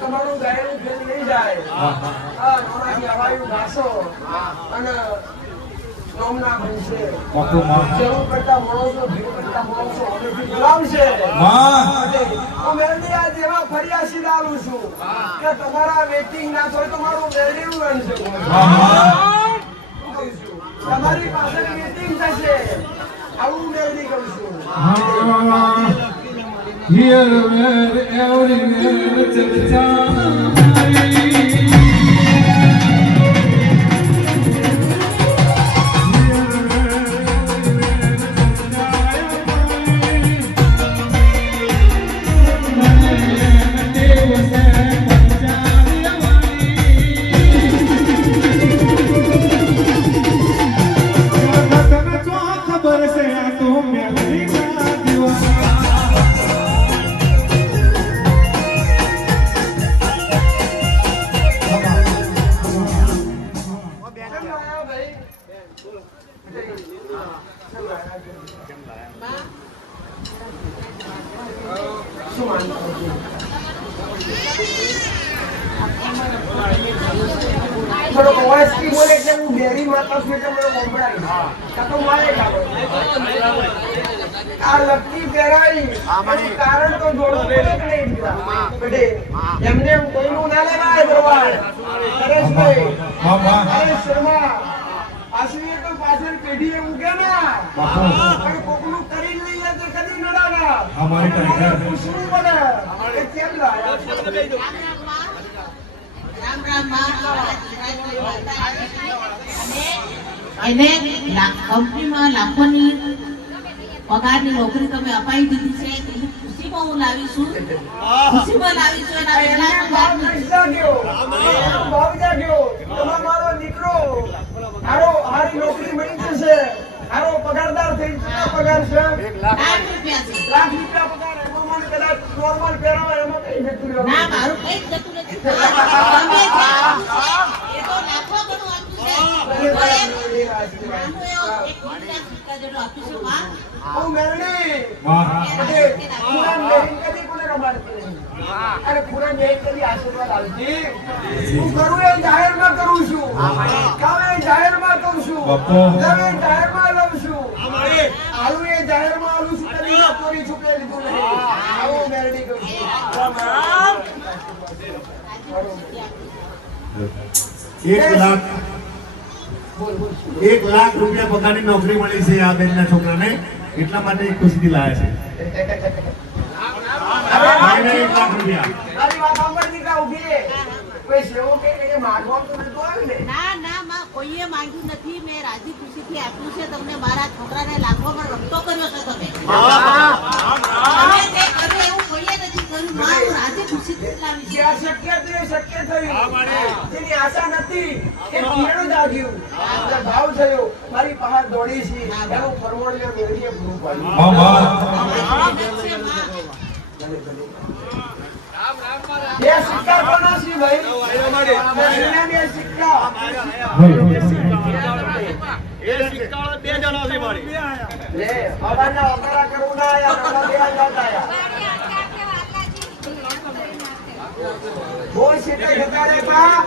તમારું ગાયનું ફેલ નહીં જાય. નોનાથી હવાયું ઘાસો અને નોમના બનશે. જરૂર કરતા માણસો ભીડ કરતા માણસો હવેથી બોલાવશે. હું મેલડી આ જેવા ફરિયા સીધાલું છું કે તમારા વેટિંગ ના હોય તો મારું મેલડીનું બનશે. તમારી પાસે મીટિંગ થશે. આવું મેલડી કહું છું. Here where everywhere ચર્ચા કારણ તો જોડવું પડે કે નહીં? એમને કોઈનું ના લેવાય બરોબર. પરેશભાઈ શર્મા આશીએ તો પાછળ પેઢી એવું કે ના પણ કોકનું કરી લઈએ તો કદી નડાના અમારી ટાઈગર પૂછવું પડે એ કેમ લાયા. રામ રામ એને કંપનીમાં લાખોની પગારની નોકરી તમે અપાઈ દીધી છે. ખુશીમાં હું લાવીશું એના પહેલા ભાવ જાગ્યો. તમારો દીકરો હારી નોકરી મળી જશે. હારો પગારદાર થઈ જશે. પગાર છે લાખ રૂપિયા લાખ રૂપિયા પગાર. એમાં કદાચ નોર્મલ પહેરાવા એમાં કઈ જતું રહ્યું ના મારું કઈ જતું નથી. તમે એ તો લાખો ઘણું આપ્યું છે. જાહેરમાં કરું છું. જાહેરમાં કરું છું. જાહેરમાં લઉં છું. આલુ એ જાહેરમાં આલુ છું. ચોરી છુપે લીધું નહીં. આવું મેરડી કરું છું. 1 લાખ રૂપિયા પગારની નોકરી મળી છે આ બેનના છોકરાને. એટલા માટે ખુશીથી લાયા છે. 1 લાખ રૂપિયા. તારી વાત સાંભળની કા ઉભી રે. કોઈ સેવો કે માંગવા તો નતો આવે ને. ના ના માં કોઈએ માંગ્યું નથી. મેં રાજી ખુશીથી આપ્યું છે તમને. મારા છોકરાને લાખોમાં રમતો કર્યો છે તમે. તમે જે કર્યું એવું કોઈએ નથી કર્યું. માં હું રાજી ખુશીથી લાવી જે શક્ય થયું. જેની આશા નથી એ પીણું જાગ્યું. ભાવ થયો. મારી પહાડ દોડી છે એનું ફરવોડિયો મેળવીએ પૂરું પાડ્યું. બે સિક્કા કોના છે ભાઈ? બે સિક્કા. એ સિક્કા બે જણા છે મારી. લે અવાના ઓકરા કરું ના આયા. નવા બે જાતા આયા. બોલ સિક્કા જતા રે બા.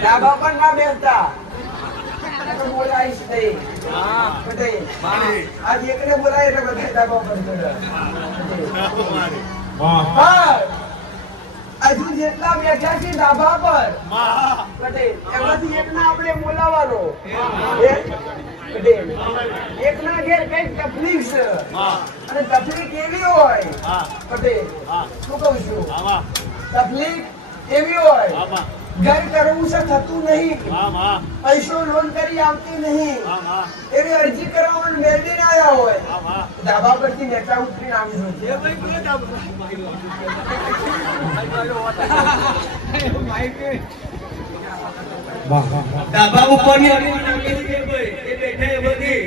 ડાબા પર ના બેસતા. તો બોલાઈશ નહીં. બધાય આજ એકને બોલાય એટલે બધા ડાબા પર ચડ્યા. હજુ જેટલા બેઠા છે ડાબા પર એમાંથી એકના આપણે બોલાવાનો. એકના ઘેર કઈક તકલીફ છે અને તકલીફ એવી હોય પટેલ શું કઉ છું તકલીફ એવી હોય ઘર કરવું છે થતું નહીં. પૈસો લોન કરી આવતી નહીં. એવી અરજી કરવા મેળવીને આવ્યા હોય ધાબા પરથી નેતા ઉતરીને આવી જોઈએ. ડાબા ઉપર એ બેઠા એ બધી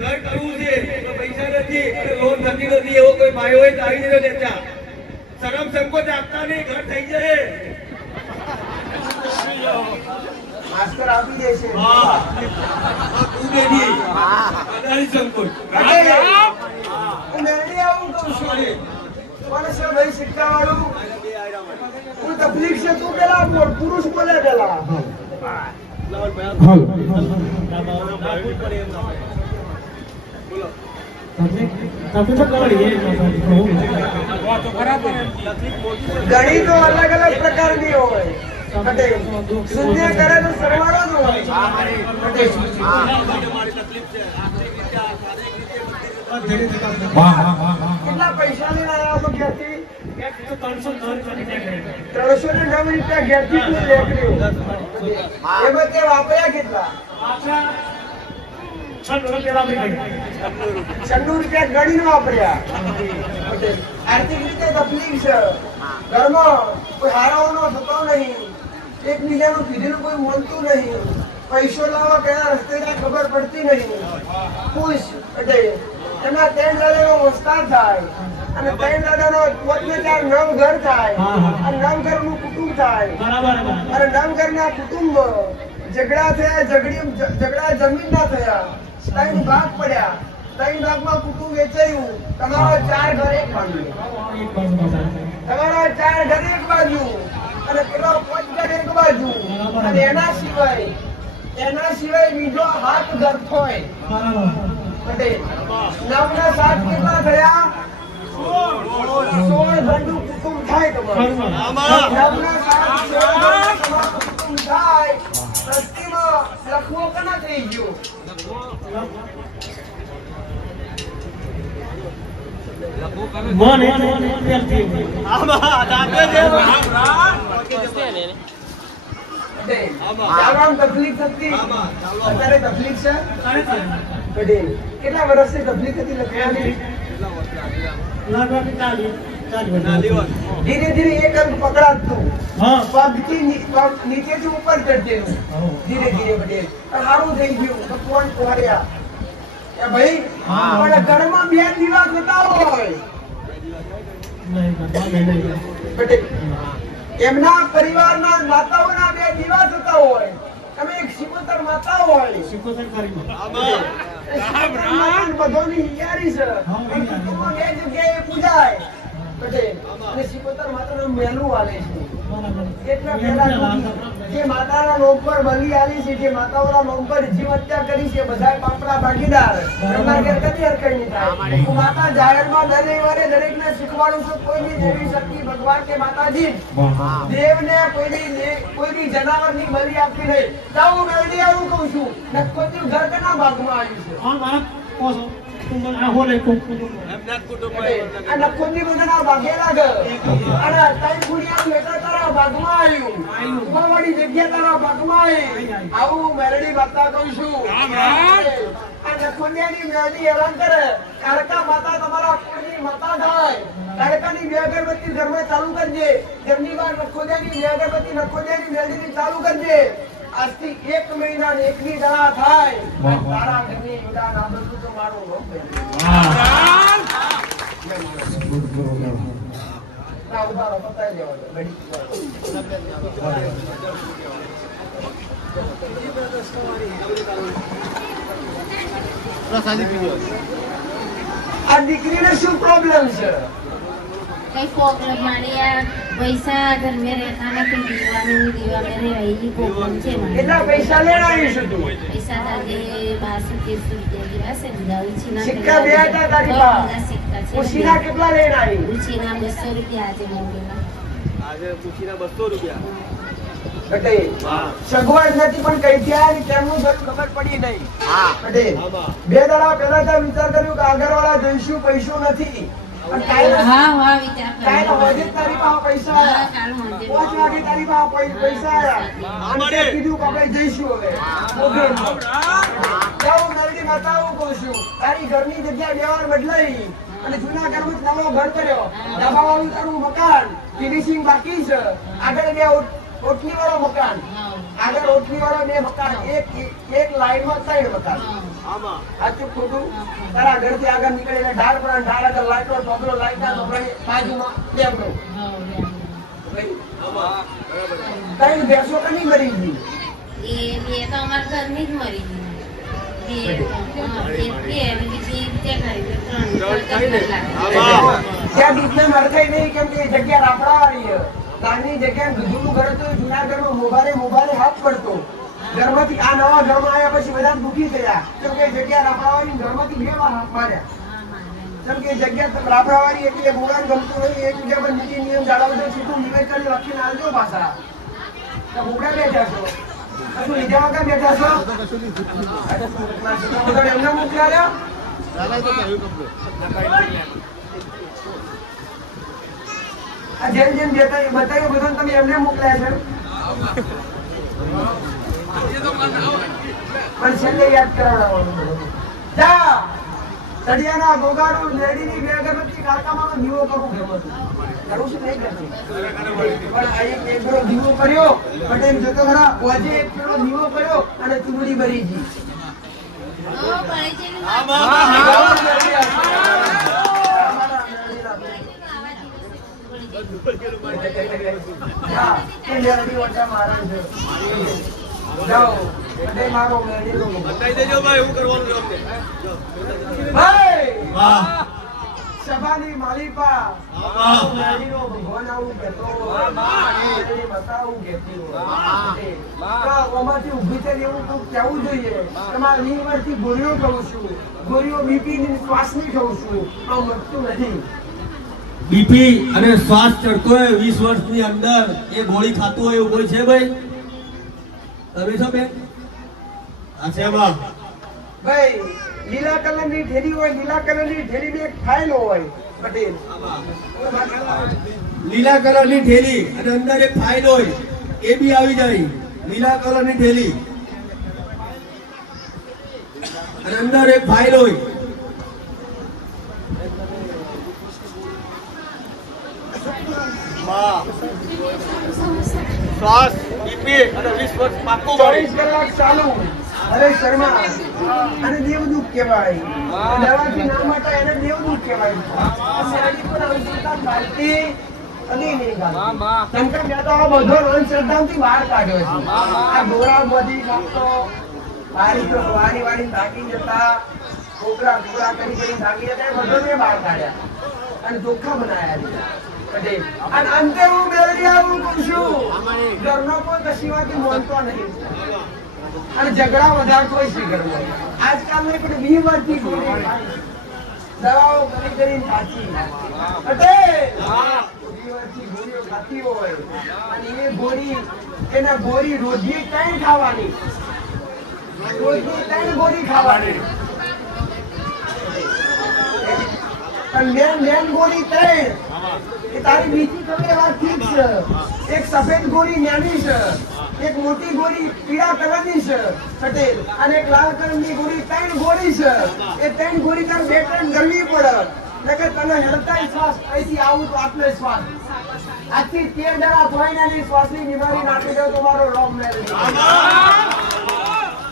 ઘર કરવું છે પૈસા નથી લોન થતી નથી એવો કોઈ ભાઈ હોય તો આવી જજો નેતા. શરમ સંકોચ આપતા નહીં. ઘર થઈ જાય. માસ્ટર આપી દેશે. સંકોચ હું મેળવી આવું કહું છું. કોણ છે ભાઈ સિક્કા વાળું? હું તકલીફ છે તું પેલા બોલ, પુરુષ બોલે પેલા. ઘણી તો અલગ અલગ પ્રકારની હોય. પટેલ શૂન્ય કરે તો સરવાળો જ હોય. પટેલ કેટલા પૈસા લઈને આવ્યા છો ઘેરથી? 309 રૂપિયા ઘેરથી તું લેકડ્યું. એમાં તે વાપર્યા કેટલા? 96 રૂપિયા ગણીને વાપર્યા. આર્થિક રીતે તકલીફ છે. ઘરમાં કોઈ હારાવાનો થતો નહીં, એકબીજાનું કીધેલું કોઈ બોલતું નહીં, પૈસો લાવવા કયા રસ્તે જાય ખબર પડતી નહીં. ખુશ એટલે એમાં 3 દાદાનો વસ્તાર થાય અને 3 દાદાનો પોતને 4 નવ ઘર થાય અને 9 ઘરનું કુટુંબ થાય અને 9 ઘરના કુટુંબ ઝઘડા થયા, ઝઘડા જમીનના થયા, 3 ભાગ પડ્યા, 3 ભાગમાં કુટુંબ વેચાયું, તમારો 4 ઘર એક બાજુ, તમારા 4 ઘર એક બાજુ અને પેલો 5 ઘર એક બાજુ અને એના સિવાય બીજો 7 ઘર હોય. પટેલ 9 ના 7 કેટલા થયા? 16 ઘરનું કુટુંબ થાય તમારું. 9 ના 7 કુટુંબ થાય. સસ્તીમાં લખવો કના થઈ ગયો? ચાલવામાં તકલીફ થતી, અત્યારે તકલીફ છે. પટેલ કેટલા વર્ષથી તકલીફ હતી લખવાની? ધીરે ધીરે એક અંક પકડાતું, પગથી નીચેથી ઉપર ચડતું, ધીરે ધીરે. પટેલ સારું થઈ ગયું તો કોણ કોર્યા એ ભાઈ? પણ ઘરમાં 2 દીવા થતા હોય. પટેલ એમના પરિવારના માતાઓના 2 દીવા થતા હોય. તમે એક સિકોતર માતા હોય, બધોની હિયારી છે, કુટુંબમાં 2 જગ્યાએ પૂજાય. પટેલ અને સિકોતર માતાનું મેલું આલે છે. એટલા પહેલા જે માતાના નામ પર બલી આલી છે, જે માતાઓના નામ પર જીવ હત્યા કરી છે, બધા પાપડા ભાગીદાર. એમના ઘેર કદી હરકત નહીં થાય. હું માતા જાહેરમાં દરેવારે દરેકને શીખવાડું છું, કોઈની દેવી શક્તિ ભગવાન કે માતાજી દેવને કોઈની જનાવરની બલી આપવી નહીં. જાઉં મેળવી આવું કહું છું. નખોતી ઘર કના ભાગમાં આવ્યું છે? નખોતી બધાના ભાગે લાગે અને તઈ ગુડિયા બેટા તારા ભાગમાં આવ્યું, ઉભાવાળી જગ્યા તારા ભાગમાં આવી. આવું મેલડી વાર્તા કહું છું. આ નખોતિયાની મેલડી હેરાન કરે. કાળકા માતા તમારા કુળની માતા થાય. કાળકાની 2 અગરબત્તી ઘરમાં ચાલુ કરજે. જેમની વાર નખોતિયાની 2 અગરબત્તી નખોતિયાની મેલડીની ચાલુ કરજે. આજથી 1 મહિના ને 1 ની દવા થાય. તારા ઘરની ઉડાન આ બધું તો મારું રોગ છે. ના ઉતારો પતાઈ દેવા દો. આ દીકરીને શું પ્રોબ્લેમ છે? કઈ પ્રોબ્લેમ મારી આ પૈસા ઘર મેં રહેતા નથી, દીવા મેં રહેવાય પ્રોબ્લેમ છે મારી. કેટલા પૈસા લેણ આવી છું તું? પૈસા તાજે 1200-1300 રૂપિયા જેવા છે. બધા ઉછીના સિક્કા બે હતા તારી પાસે? સિક્કા છે. ઉછીના કેટલા લેણ આવી? ઉછીના 200 રૂપિયા આજે મોંઘેલા. પટેલ સગવડ નથી પણ કઈ ત્યાં કેમનું થયું ખબર પડી નહીં. પટેલ 2 દાડા પહેલા તો વિચાર કર્યું કે આગળવાળા જઈશું, પૈસો નથી. હા વિચાર કાલ હોજે તારી પાસે પૈસા આયા. કાલ હોજે 5 વાગે તારી પાસે પૈસા આયા. અને કીધું કે આપણે જઈશું હવે. જાઉં નરડી માતા આવું કહું છું. તારી ઘરની જગ્યા વ્યવહાર બદલાઈ અને જૂના ઘરમાં નવો ઘર કર્યો. ડાબાવાળું તારું મકાન ફિનિશિંગ બાકી છે. આગળ 2 ઓટલી વાળો મકાન, આગળ ઓટલી વાળો 2 મકાન, એક લાઈનમાં 3 મકાન. સાચું ખોટું? તારા ઘરથી આગળ નીકળીને ઢાળ પર ઢાળ આગળ લાઈટો ટોપલો લાઈટના ટોપલાની બાજુમાં લેબડો. 3 ભેંસો કની મરી ગઈ? એ બે તો અમારા ઘરની જ મરી ગઈ. બે અને બીજી તે કરી 3 લાખ. ત્યાં દૂધને મરકાઈ નહીં, કેમ કે એ જગ્યા રાપડાવાળી છે. નાની જગ્યાએ દૂધનું ઘર હતું, જૂના ઘરમાં મોભારે હાથ પડતો. ઘરમાંથી આ નવા ઘરમાં આવ્યા પછી બધા દુઃખી થયા, કેમ કે જગ્યા રાપડાવાળી, ઘરમાંથી બે વાર હાથ માર્યા. કેમ કે જગ્યા રાપડાવાળી એટલે ભગવાન ગમતું નહીં, એકબીજા પર નીતિ નિયમ જાળવજો, સીધું નિવેદ કરી લખીને આવજો પાછા. તો ભૂખા બેઠા છો, કશું લીધા વગર બેઠા છો. એમને મોકલ્યા જેમ જેમ બતાવ્યું બધું તમે એમને મોકલ્યા છે, પણ છેલ્લે યાદ કરાવડાવવાનું. જા સડિયાના ગોગાનું લેડીની બે અગરબત્તી કાકામાં દીવો કરું કરું છે નહીં કરતી, પણ આ એક પેલો દીવો કર્યો પટેલ જોતો ખરા, આજે એક પેલો દીવો કર્યો અને ચૂંદડી ભરી ગઈ. જાઓ પટેલ મારો બતાવી દેજો ભાઈ એવું કરવાનું છે અમને. સભાની માલિપા મેળીનો ભગવાન આવું કહેતો મેળી બતાવું કહેતી હોય. ઓમાંથી ઊભી થઈને એવું કંઈક કહેવું જોઈએ. તમારા 20 વર્ષથી ગોળીઓ ખાઉં છું, ગોળીઓ બીપીની શ્વાસની ખાઉં છું, આવું મળતું નથી. બીપી અને શ્વાસ ચડતો હોય 20 વર્ષની અંદર એ ગોળી ખાતું હોય એવું કોઈ છે ભાઈ? તમે છો બેન? અચ્છા બા ભાઈ લીલા કલરની થેલી હોય, લીલા કલરની થેલીની એક ફાઇલ હોય પટેલ, લીલા કલરની થેલી અને અંદર એક ફાઇલ હોય એ બી આવી જાય. લીલા કલરની થેલી અને અંદર એક ફાઇલ હોય. શ્વાસ બીપી અને 20 વર્ષ પાકું 24 કલાક ચાલુ. અરે શર્મા અને દેવદૂત કહેવાય, દવાથી ના માટે એને દેવદૂત કહેવાય. શેરડી પર અંધશ્રદ્ધા ચાલતી કદી નહીં ચાલતી. શંકર દાદા આ બધો અંધશ્રદ્ધાથી બહાર કાઢ્યો છે. આ ગોળા બધી ખાતો વારી થાકી જતા, છોકરા કરી થાકી જતા, એ બધોને બહાર કાઢ્યા અને ચોખ્ખા બનાયા છે. અને અંતે હું મેળવી આવું કહું છું, ઘરનો કોઈ કશી વાતથી માનતો નહીં અને ઝઘડા વધારતો હોય છે ઘરમાં. આજકાલ નહીં પણ 20 વર્ષથી દવાઓ કરીને સાચી પટેલ 20 વર્ષથી ગોળીઓ ખાતી હોય અને એ ગોળી એના ગોળી રોજની 3 ખાવાની, રોજની 3 ગોળી ખાવાની. મેન ગોળી 3 એ તારી બીજી તમને વાત ઠીક છે. એક સફેદ ગોળી નાની છે, એક મોટી ગોળી પીળા કલરની છે પટેલ, અને એક લાલ કલરની ગોળી 3 ગોળી છે. એ 3 ગોળી તાર 2-3 ગરવી પડે, નકર તને હેડતા શ્વાસ અહીંથી આવું તો આટલો શ્વાસ આજથી 13 દાડા થોઈનાની શ્વાસની બીમારી નાખી દો તમારો રોગ મેળવી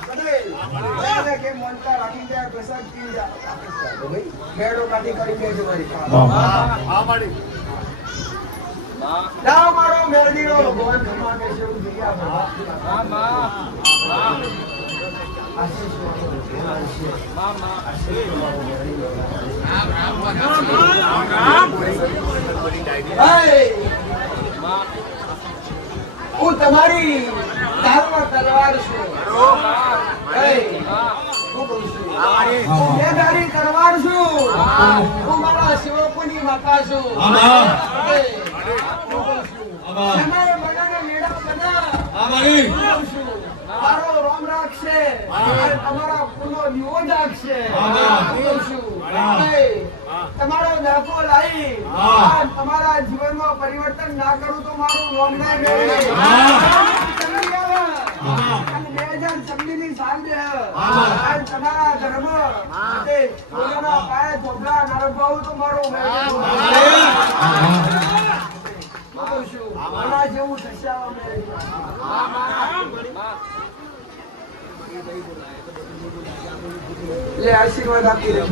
પટેલ. કે મોનતા રાખી જાય પ્રસાદ પી જાય ભાઈ બેડો કાઢી કરી દેજો મારી. જાઓ મારો મેરડીનો ભગવાન ખમા કે છે એવું જોઈએ આપણે. હું તમારી ધારમાં તલવાર છું. હું કહું છું મેં તારી તલવાર છું. હું મારા સેવકોની માતા છું. તમારે બધાને મેળા બના. મારો રોમ રાખશે અને તમારા કુળનો દીવો જાગશે. તમારો દાખલો લાવી તમારા જીવનમાં પરિવર્તન ના કરું તો મારું રોમ ના મેળવે. 2026 ની સાલ છે અને તમારા ધર્મ કોઈના પાયે ધોબલા ના રખાવું તો મારું મેળવે. જેવું થશે લે આશીર્વાદ આપી દે.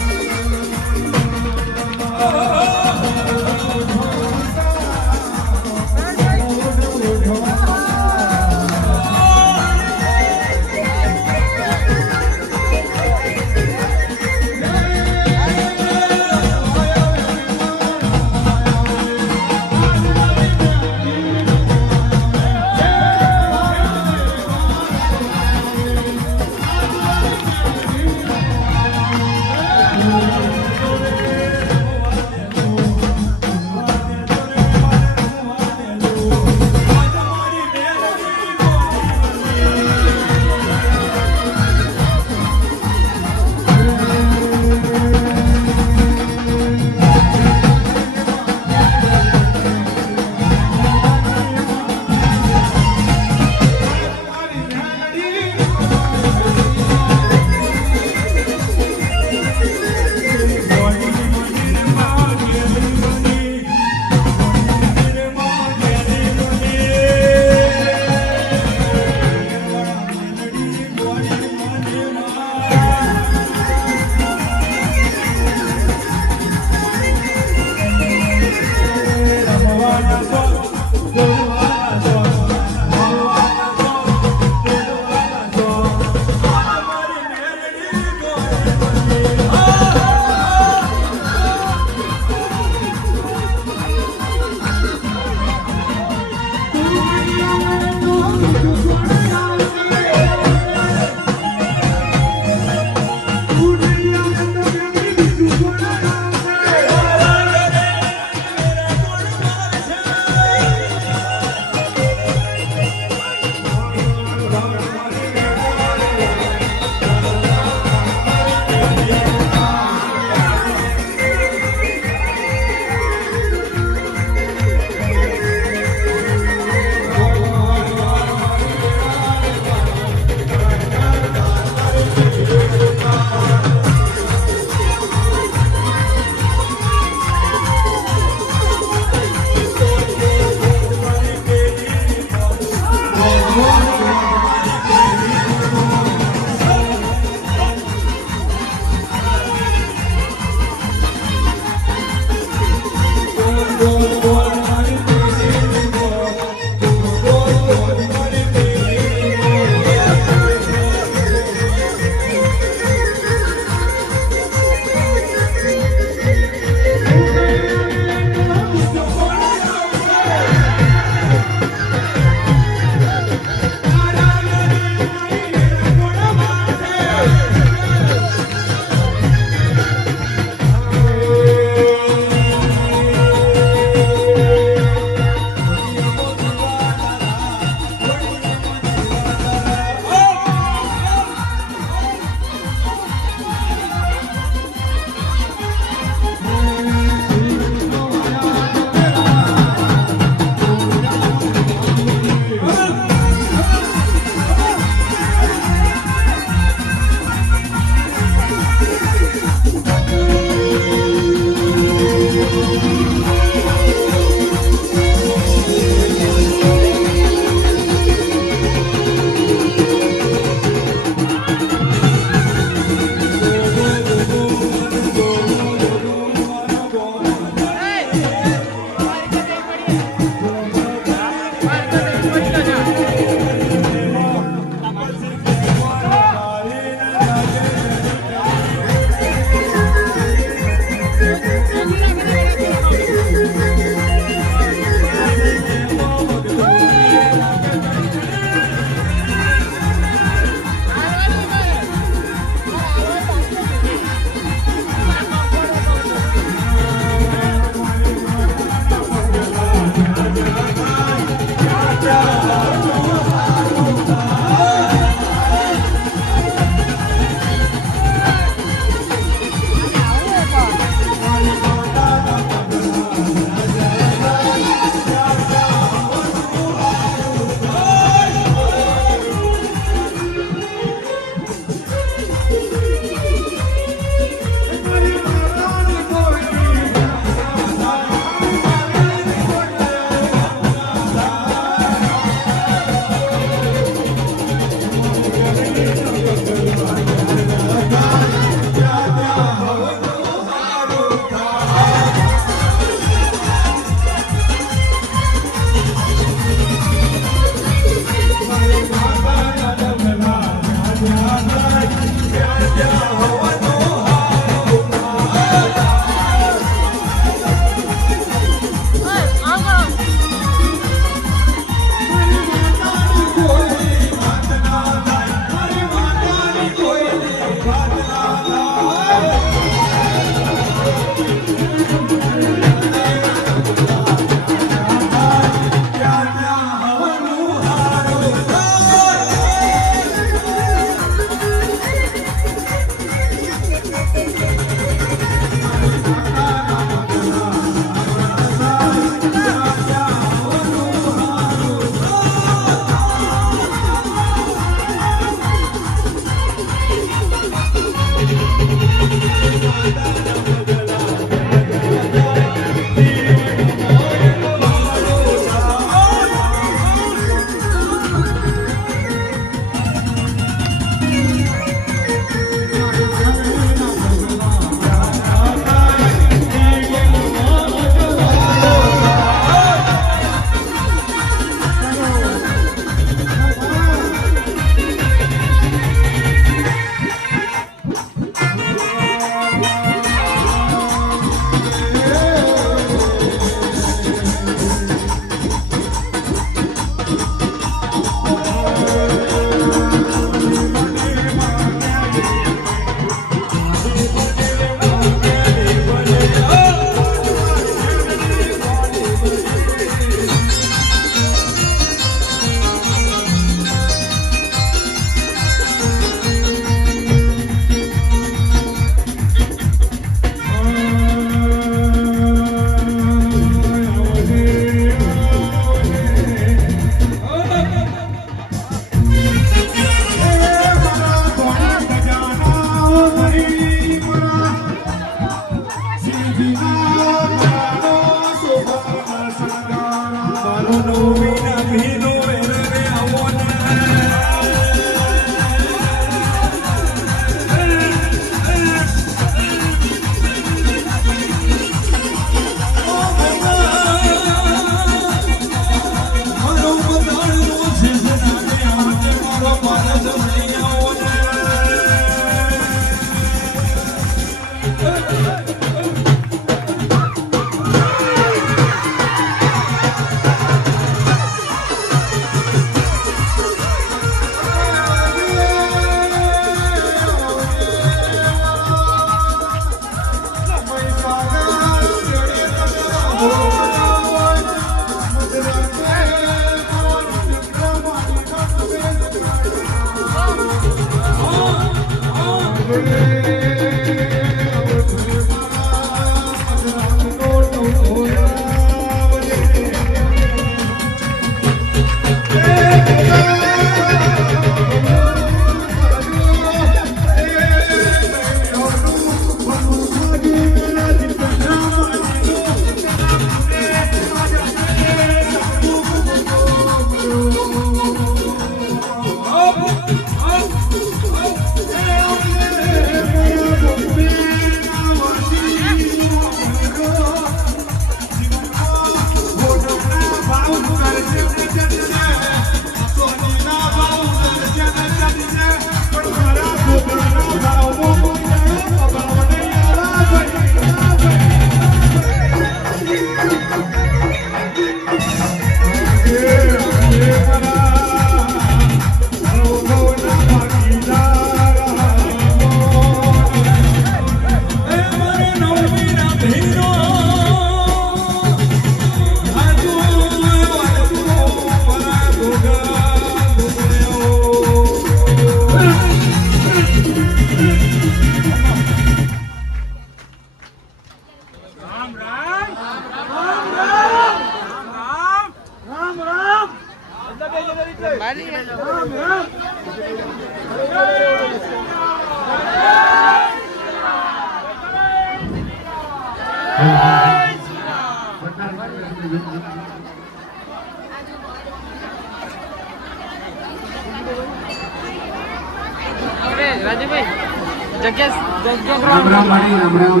રામ રામ મારી રામ રામ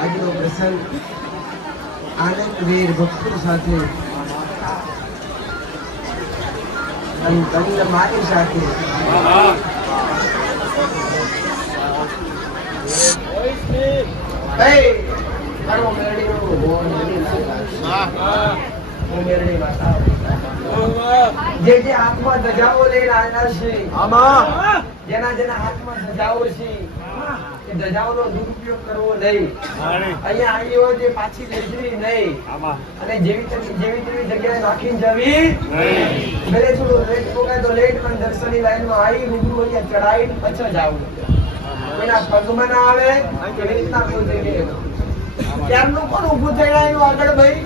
આજનો પ્રસંગ આનંદવીર ભક્તો સાથે અને તમને મારી સાથે મારો મેળીનો ભગવાન મેળવી માતા જે હાથમાં ધજાઓ લઈને આવ્યા છે જેના હાથમાં ધજાઓ છે એ ધજાઓનો દુરુપયોગ કરવો નહીં. અહીંયા આવી હોય તે પાછી લેજવી નહીં અને જેવી તેવી જગ્યાએ નાખીને જવી ભલે થોડું લેટ પોગાય તો લેટ, પણ દર્શનની લાઈનમાં આવી રૂબરૂ અહીંયા ચડાવી પછી જાવું. કોઈના પગમાં ના આવે કેવી રીતના કોઈ જગ્યાએ ત્યારનું પણ ઊભું થઈ રહ્યું આગળ ભાઈ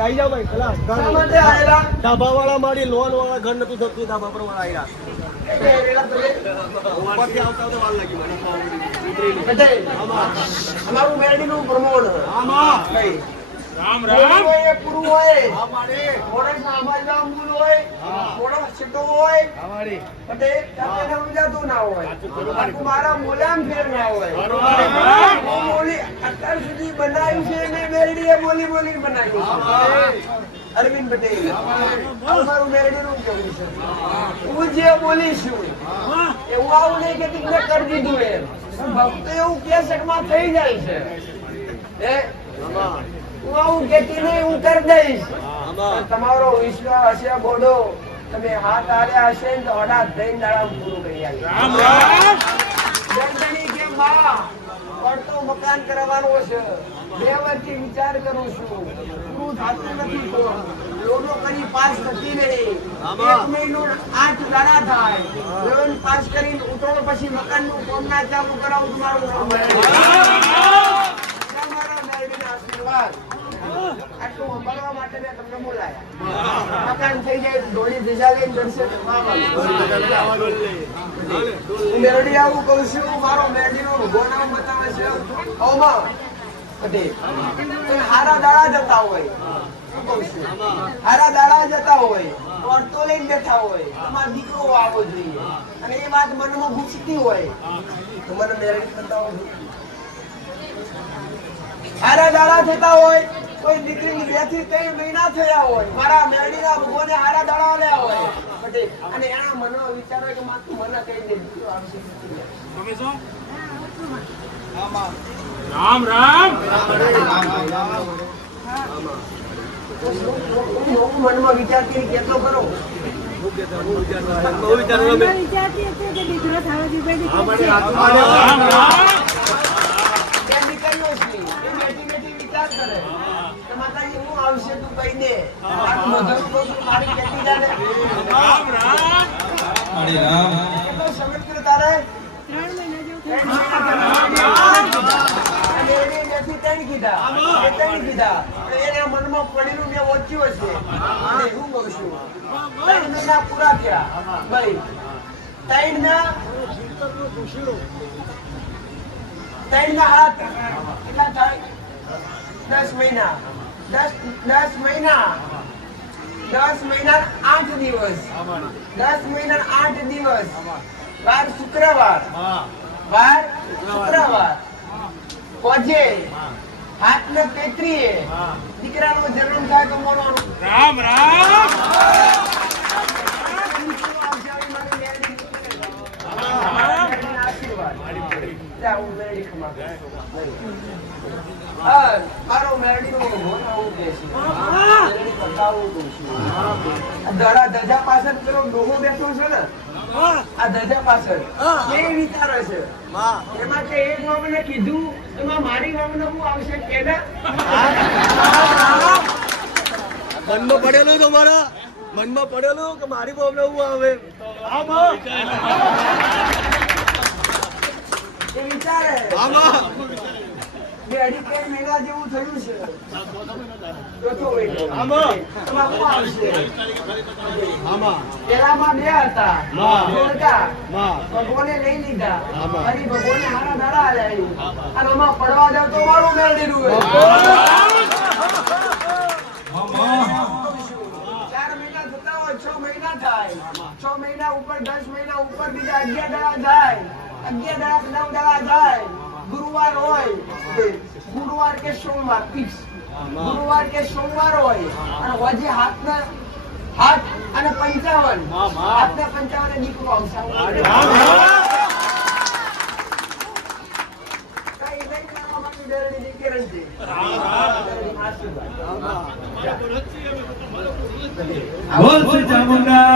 આઈ જાવ ભાઈ પેલા શા માટે આયેલા? ધાબા વાળા મારી લોન વાળા ઘર નતું થતું, ધાબા પર વાળા આયા ઉપરથી આવતા આવતા વાર લાગી મને. અમારું મેરડીનું પ્રમોણ ભાઈ રામ હોય પૂરું હોય થોડે સામાજિક મૂળ હોય થોડો છેટો હોય પટે તમને સમજાતું ના હોય આખું મારા મોલામ ફેર ના હોય. હું બોલી અત્યાર સુધી બનાવ્યું છે મેં મેરડીએ બોલી બનાવ્યું છે. અરવિંદ પટેલ અમારું મેરડીનું કેવું છે, હું જે બોલીશું એવું આવું નહીં કે તમને કરી દીધું એમ. ભક્ત એવું કેસેટમાં થઈ જાય છે હું આવું કેતી નહીં, હું કરી દઈશ. તમારો વિશ્વાસ હશે બોલો, તમે હાથ આર્યા હશે ને તો હડા દઈને દાડા પૂરું કરી આવી કે માં પડતું મકાન કરવાનું છે. 2 વર્ષથી વિચાર કરું છું, પૂરું થતું નથી. લોનો કરી પાસ થતી નહીં. 1 મહિનો 8 દાડા થાય. લોન પાસ કરીને ઉતરો પછી મકાન નું ફોર્મ ના ચાલુ કરાવું તમારું આશીર્વાદ. આટલું સંભાળવા માટે મેં તમને બોલાયા. મકાન થઈ જાય ધોળી દિશા લઈને દર્શન મેરડી આવું કહું છું. મારો મેરડીનો ભગવાન બતાવે છે હારા દાડા જતા હોય, હારા દાડા જતા હોય તો લઈને બેઠા હોય તમારો દીકરો આવો જોઈએ અને એ વાત મનમાં ઘૂસતી હોય તો મને મેરડી બતાવો. હારા દાડા થતા હોય, કોઈ દીકરીની 2 થી 3 મહિના થયા હોય, મારા મેરડીના ભગવાને હારા દાડા આલ્યા હોય પટેલ અને એના મનમાં વિચાર હોય કે માતું મને કહી દે દીકરો આવશે. તમે શું રામ રામ મનમાં વિચાર કરી કેતો કરો. વિચાર કરે તો માતાજી હું આવશે તું કહી દે આ મધર તો મારી કેતી જાને રામ રામ કેટલો સમય થયો તારે 3 મહિના જેવું અને એને નથી ત્રણ કીધા એના મનમાં પડેલું મેં ઓછ્યું હશે અને હું કહું છું 3 મહિના પૂરા થયા ભાઈ 3 ના હાથ કેટલા થાય 10 મહિના 10 મહિના 8 દિવસ 10 મહિના 8 દિવસ વાર શુક્રવાર પહોંચે હાથને પેટરીએ દીકરાનો જન્મ થાય તો બોલવાનું રામ રામ મારો મેરડી નો ધજા પાછળ પેલો ડોહો બેઠો છે ને આ ધજા પાછળ એ વિચારે છે એમાં કે એક મામને કીધું એમાં મારી મામને હું આવશે કેના મનમાં પડેલું તમારા મનમાં પડેલું કે મારી બોબને હું આવે એ વિચારે બે અઢી 3 મહિના જેવું થયું છે ચોથો મહિનો એમાં હું આવશે પેલામાં 2 હતા ભગવાને લઈ લીધા અને ભગવાને હારા દાડા આલ્યા અને આમાં પડવા જાવ તો મારું મેળવેલું હોય 4 મહિના થતા હોય 6 મહિના થાય 6 મહિના ઉપર 10 મહિના ઉપર બીજા 11 દાડા થાય 11 દાડા 9 દાડા થાય ગુરુવાર હોય ગુરુવાર કે સોમવાર ફિક્સ ગુરુવાર કે સોમવાર હોય અને વજે હાથ અને 55 હાથના 55 દીકરો આવશે કઈ નહીં કરવા માટે ડેરડી દીકરી છે બોલ શ્રી ચામુંડા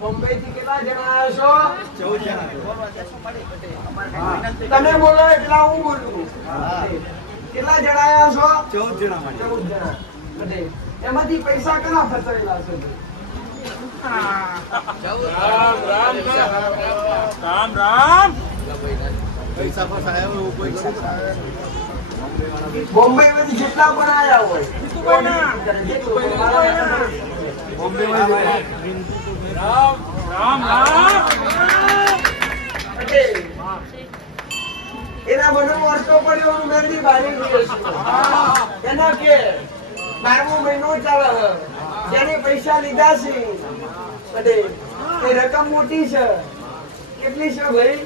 મુંબઈ થી કેટલા જણા આવ્યા છો? 14 જણા. તમે બોલો એટલા હું બોલું. કેટલા જણા આવ્યા છો? 14 જણા. બધે એમાંથી પૈસા કના ફસાવેલા છે? રામ રામ. પૈસા ફસાયા કોઈ બોમ્બે માંથી જેટલા પણ આવ્યા હોય બોમ્બે રામ રામ. એના મને વર્તો પડ્યો હું મેરડી બારી ગયો છું એના કે 12મો મહિનો ચાલે છે જેને પૈસા લીધા છે અને એ રકમ મોટી છે કેટલી છે ભાઈ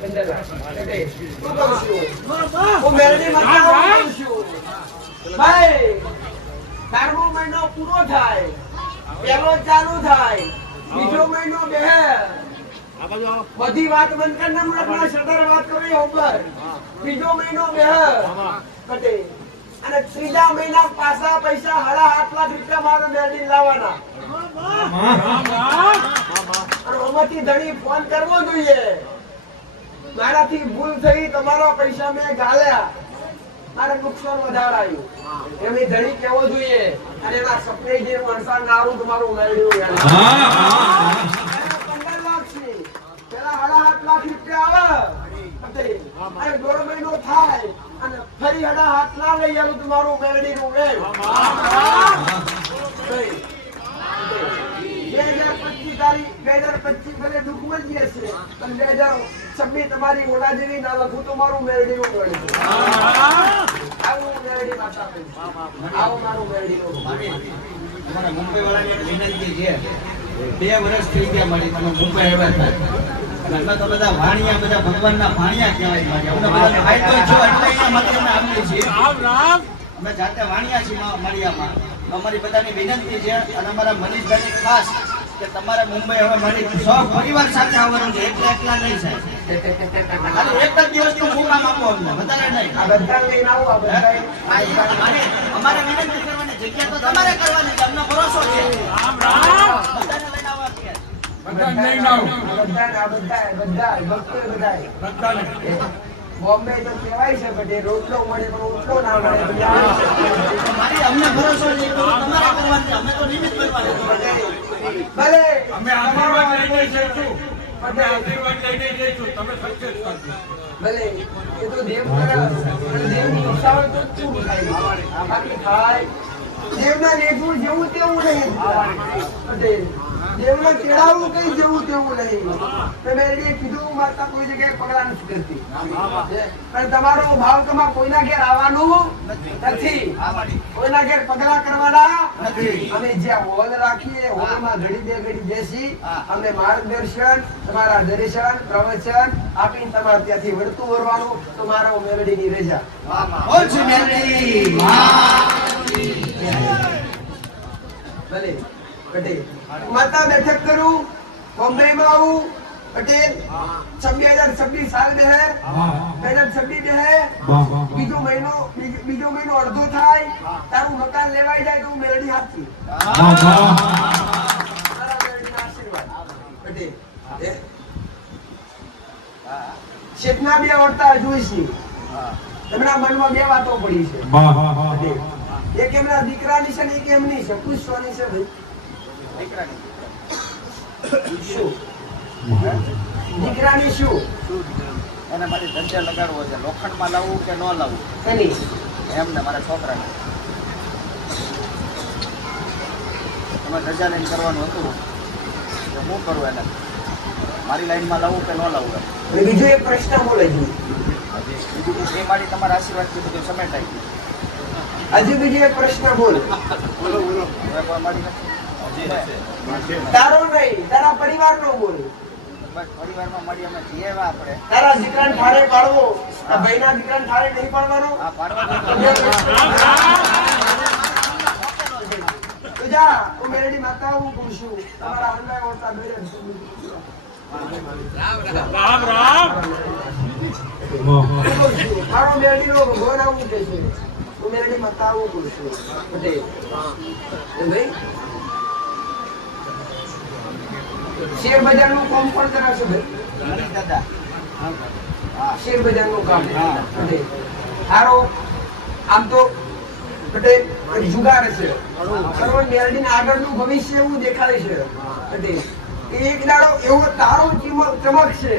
15 લાખ. એટલે શું કહું છું હું મેરડી માતા કહું છું ભાઈ 12મો મહિનો પૂરો થાય પહેલો ચાલુ થાય બીજો મહિનો બેહે બધી વાત બંધ કરીને હમણાં સદર વાત કરી ઉપર બીજો મહિનો બેહે કટે અને ત્રીજા મહિના પાછા પૈસા 8.5 લાખ રૂપિયા મારે મેળવી લાવવાના અને ઓમાંથી ધણી ફોન કરવો જોઈએ મારાથી ભૂલ થઈ તમારા પૈસા મેં ગાલ્યા મારે નુકસાન વધારાયું એમ એ ધણી કેવો જોઈએ અને એના સપને જે વણસાણ નારું તમારું મેળવ્યું 15 લાખ છે પેલા 8.5 લાખ રૂપિયા આવે અને 1.5 મહિનો થાય અને ફરી 8.5 લાખ લઈ આવું તમારું મેળડીનું વેમ 2025 તારીખ 2025 ભલે દુઃખમાં જ છે પણ 2026 તમારી ઓલા જેવી ના લખું તો મારું મેળડીનું ગણું આવું મેળડી માતા આવું મારું મેળડીનું તમારા મુંબઈ વાળાને એક વિનંતી છે 2 વર્ષ થઈ ગયા મારી તમે મુંબઈ આવ્યા હતા અને અમે તો બધા વાણિયા બધા ભગવાનના વાણિયા કહેવાય મારી અમને બધાને ફાયદો છો એટલે એના માટે અમે આવીએ છીએ અમે જાતે વાણિયા છીએ મળિયામાં અમારી બધાની વિનંતી છે અને અમારા મનીષભાઈ ખાસ કે તમારે મુંબઈ હવે મારી પરિવાર સાથે આવવાનું છે એકલા નહીં સાહેબ ખાલી એક જ દિવસનું મુકામ આપો અમને વધારે નહીં આ બધા લઈને આવું આ બધા અમારે વિનંતી કરવાની જગ્યા તો તમારે કરવાની છે અમને ભરોસો છે બધાને લઈને આવવા છે બોમ્બે તો કહેવાય છે બટ એ રોટલો મળે પણ રોટલો ના મળે મારી અમને ભરોસો છે તો તમારે કરવાની છે અમે તો નિમિત્ત કરવાની ભલે અમે આશીર્વાદ લઈને જઈશું તમે સક્સેસ કરજો ભલે એ તો દેવ કરે પણ દેવની ઈચ્છા તો શું થાય બાકી થાય દેવના રેઠું જેવું તેવું નહીં દેવને તેડાવવું કઈ જેવું તેવું નહીં તમે એને કીધું માતા કોઈ જગ્યાએ પગલા નથી કરતી અને તમારો ભાવ કમા કોઈના ઘેર આવવાનું નથી કોઈના ઘેર પગલા કરવાના નથી અમે જ્યાં હોલ રાખીએ હોલમાં ઘડી બે ઘડી બેસી અમને માર્ગદર્શન તમારા દર્શન પ્રવચન આપીને તમારે ત્યાંથી વળતું વરવાનું તો મારો મેલડીની રજા ભલે પટેલ માતા બેઠક કરું બોમ્બે માં આવું પટેલ 2026 સાલ બે હે 2026 બે હે બીજો મહિનો અડધો થાય તારું મકાન લેવાઈ જાય તો હું મેલડી આપી મારા મેલડીના આશીર્વાદ પટેલ શેઠના બે વર્તા જોઈશી એમના મનમાં બે વાતો પડી છે એક એમના દીકરાની છે ને એક એમની છે પૂછવાની છે ભાઈ દીકરાની શું એને મારી ધંધે લગાડવો છે લોખંડમાં લાવવું કે ન લાવવું એની એમને મારા છોકરાને તમે રજા લઈને કરવાનું હતું કે હું કરું એને મારી લાઈનમાં લાવવું કે ન લાવવું અને બીજો એક પ્રશ્ન બોલે છે બીજું એ મારી તમારા આશીર્વાદથી બધું સમેટાઈ ગયું હજી બીજો એક પ્રશ્ન બોલ હવે કોઈ મારી નથી તારો નહીં તારા પરિવાર નો બોલ બસ પરિવારમાં મળી અમે જીએવા આપણે તારા દીકરાને ઠારે પાડવો આ ભાઈના દીકરાને ઠારે નહીં પાડવાનો આ પાડવા તો જા હું મેલડી માતા હું પૂછું તમારા અંગાય ઓરતા બેરે રામ રામ મારો મેલડી નો ભગવાન આવું કે છે હું મેલડી માતા આવું પૂછું પટેલ ભાઈ શેર બજાર નું કામ પણ કરાવશો ભાઈ દાદા શેર બજાર નું કામ સારો આમ તો પટેલ જુગાર છે સર્વ મેલડી આગળનું ભવિષ્ય એવું દેખાય છે પટેલ એક દાડો એવો તારો ચમકશે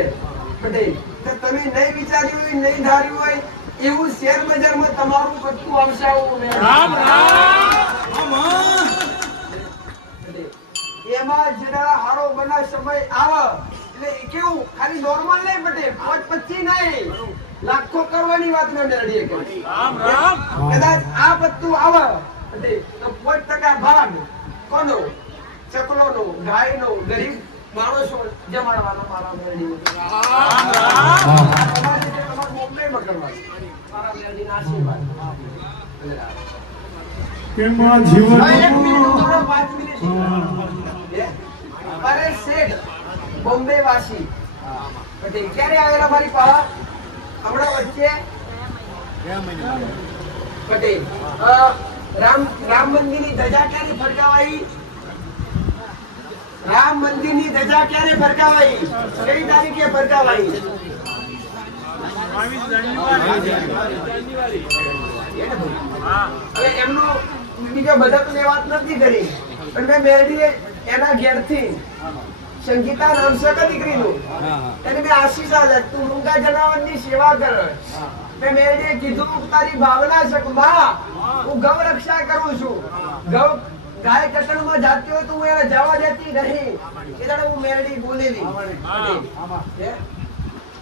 પટેલ કે તમે નહીં વિચાર્યું હોય નહીં ધાર્યું હોય એવું શેર બજારમાં તમારું બધું આવશે આવું રામ એમાં જરા હારો બના સમય આવે એટલે કેવું ખાલી નોર્મલ નહીં બટે 5-25 નહીં લાખો કરવાની વાત મેં મેળવીએ કરી. રામ રામ કદાચ આ પત્તું આવે બટે તો 5% ભાગ કોનો ચકલોનો ગાયનો ગરીબ માણસો જમાડવાનો મારા મેળવી. તમારે બોમ્બેમાં કરવા છે. મારા મેળવીના આશીર્વાદ. કેમ હા, જીવન 1 મિનિટ થોડો 5 મિનિટ. પરેશ શેઠ બોમ્બે વાસી પટેલ ક્યારે આવેલા મારી પાસે? હમણાં વચ્ચે પટેલ રામ મંદિરની ધજા ક્યારે ફરકાવાઈ? રામ મંદિરની ધજા ક્યારે ફરકાવાઈ? કઈ તારીખે ફરકાવાઈ? 22 હા હવે એમનો બીજા બધા તો મેં વાત નથી કરી પણ મેં મેળવી એના ઘેરથી સંગીતા નામ છે કે દીકરીનું એને મેં આશીષ આલે તું મૂંગા જનાવરની સેવા કર. મેં મેળવીએ કીધું કે તારી ભાવના છે કે માં હું ગૌ રક્ષા કરું છું. ગૌ ગાય કતણમાં જાતી હોય તો હું એને જવા દેતી નહીં. એ દાડે હું મેળવી બોલેલી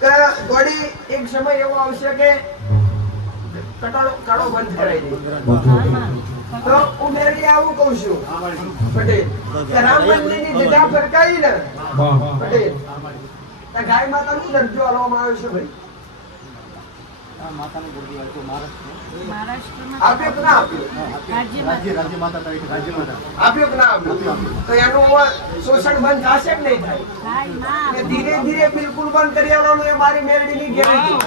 કે ગોડી એક સમય એવો આવશે કે કટાળો કાળો બંધ કરાવી દે. તો હું મેળવી આવું કહું છું પટેલ કે રામ મંદિરની ધજા ફરકાઈ ને પટેલ આ ગાય માતાનું દરજ્જો આપવામાં આવ્યો છે ભાઈ. આપ્યો કે ના આપ્યો? આપ્યો કે ના આપ્યો? તો એનું હવે શોષણ બંધ થશે કે નહીં થાય? કે ધીરે ધીરે બિલકુલ બંધ કરી આવવાનું એ મારી મેળવીની ગેરંટી.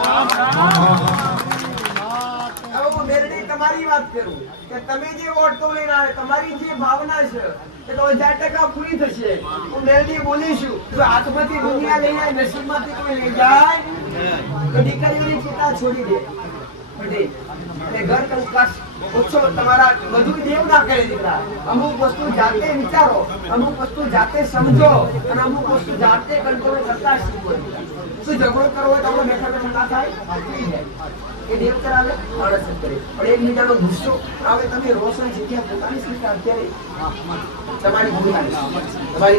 હવે હું મેરડી તમારી વાત કરું કે તમે જે ઓટો લઈને આવે તમારી જે ભાવના છે એ તો 1000% પૂરી થશે. હું મેરડી બોલીશું જો હાથમાંથી દુનિયા લઈ જાય નસીબમાંથી કોઈ લઈ જાય તો દીકરીઓની ચિંતા છોડી દે પટેલ. અને ઘર કંકાસ ઓછો તમારા બધું દેવ ના કરે દીકરા. અમુક વસ્તુ જાતે વિચારો, અમુક વસ્તુ જાતે સમજો અને અમુક વસ્તુ જાતે કંટ્રોલ કરતા શીખો. શું ઝઘડો કરવો હોય તો આપણે બેઠા બેઠા ના થાય થઈ જાય. એ દેવ કરાવે માણસ જ કરે પણ એકબીજાનો ગુસ્સો આવે. તમે રોશન જગ્યા પોતાની સ્વીકાર અત્યારે તમારી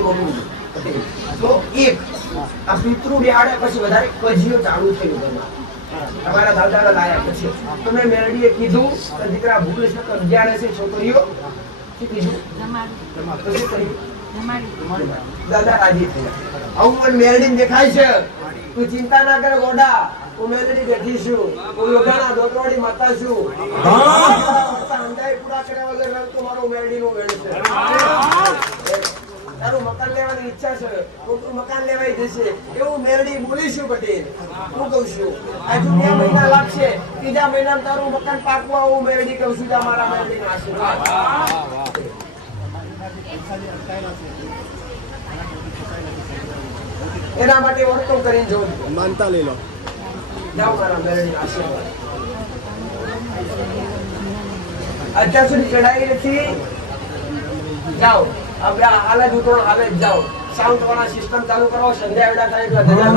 મમ્મી તો એક આ પિતૃ બેહાડે પછી વધારે કજીઓ ચાલુ થયું તમારા દાદાના લાયા પછી તમે મેરડીએ કીધું કે દીકરા ભૂલ છે તો 11 છે છોકરીઓ શું કીધું તો શું કર્યું? દાદા રાજી થયા. આવું પણ મેરડી દેખાય છે. તું ચિંતા ના કરે ગોડા હું મેલડી બેઠી છું. હું યોગાના દોતવાડી માતા છું. અંદાય પૂરા કર્યા વગર રમતો મારો મેલડીનું વેણ છે. તારું મકાન લેવાની ઈચ્છા છે તું મકાન લેવાઈ જશે એવું મેલડી બોલીશું પટેલ. હું કહું છું હજુ 2 મહિના લાગશે 3જા મહિનામાં તારું મકાન પાકવા હું મેલડી કહું છું. તમારા મેલડીના આશીર્વાદ. એના માટે વર્તો કરીને જવું માનતા લઈ લો. જાઓ મારા મેળવી આશીર્વાદ. અત્યાર સુધી ચડાઈ નથી જાઓ આપણે હાલે જ ઉતરો હાલે જ જાઓ. સાઉન્ડ વાળા સિસ્ટમ ચાલુ કરો. સંધ્યા વેળા થાય એટલે ધજા